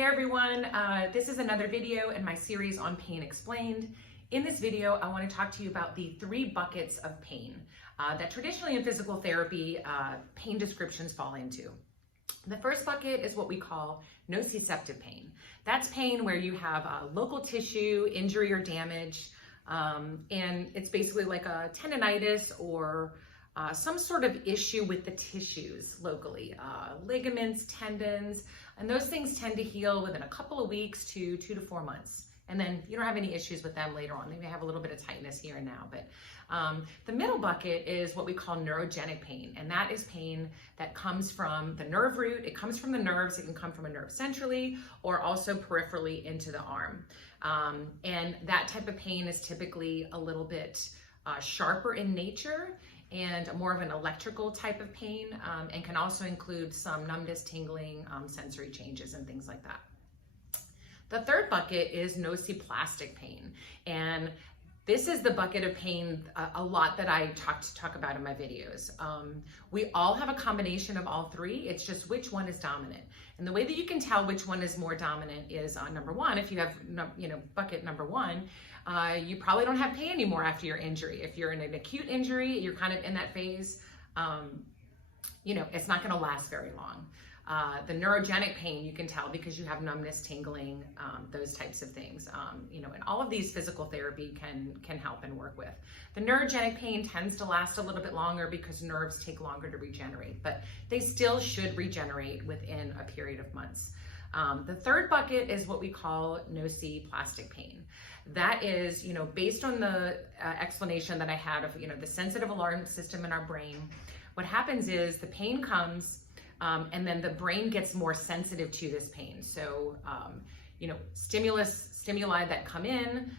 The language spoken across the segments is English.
Hey everyone, this is another video in my series on Pain Explained. In this video, I want to talk to you about the 3 buckets of pain that traditionally in physical therapy, pain descriptions fall into. The first bucket is what we call nociceptive pain. That's pain where you have local tissue, injury or damage, and it's basically like a tendonitis or some sort of issue with the tissues locally, ligaments, tendons, and those things tend to heal within a couple of weeks to 2 to 4 months. And then you don't have any issues with them later on. They may have a little bit of tightness here and now, but the middle bucket is what we call neurogenic pain. And that is pain that comes from the nerve root. It comes from the nerves. It can come from a nerve centrally or also peripherally into the arm. And that type of pain is typically a little bit sharper in nature and more of an electrical type of pain, and can also include some numbness, tingling, sensory changes and things like that. The third bucket is nociplastic pain, and this is the bucket of pain a lot that I talk about in my videos. We all have a combination of all 3. It's just which one is dominant. And the way that you can tell which one is more dominant is number 1. If you have bucket number 1, you probably don't have pain anymore after your injury. If you're in an acute injury, you're kind of in that phase. It's not going to last very long. The neurogenic pain, you can tell because you have numbness, tingling, those types of things, and all of these physical therapy can help and work with. The neurogenic pain tends to last a little bit longer because nerves take longer to regenerate, but they still should regenerate within a period of months. The third bucket is what we call nociplastic pain. That is, based on the explanation that I had of, the sensitive alarm system in our brain. What happens is the pain comes, and then the brain gets more sensitive to this pain. So, stimuli that come in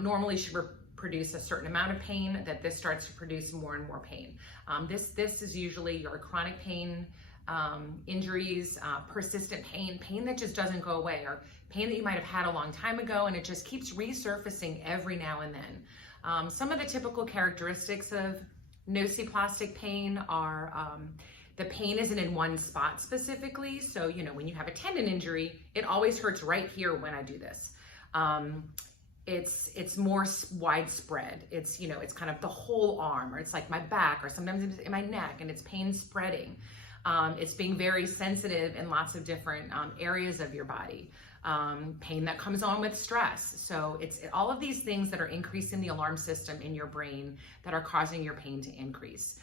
normally should produce a certain amount of pain, that this starts to produce more and more pain. This is usually your chronic pain, injuries, persistent pain that just doesn't go away, or pain that you might have had a long time ago and it just keeps resurfacing every now and then. Some of the typical characteristics of nociplastic pain are the pain isn't in one spot specifically. So, when you have a tendon injury, it always hurts right here when I do this. It's more widespread. It's kind of the whole arm, or it's like my back, or sometimes it's in my neck, and it's pain spreading. It's being very sensitive in lots of different areas of your body. Pain that comes on with stress. So it's all of these things that are increasing the alarm system in your brain that are causing your pain to increase.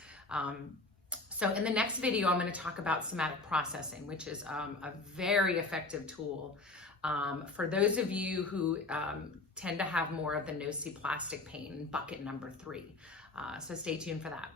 So in the next video, I'm going to talk about somatic processing, which is a very effective tool for those of you who tend to have more of the nociplastic pain, bucket number 3. So stay tuned for that.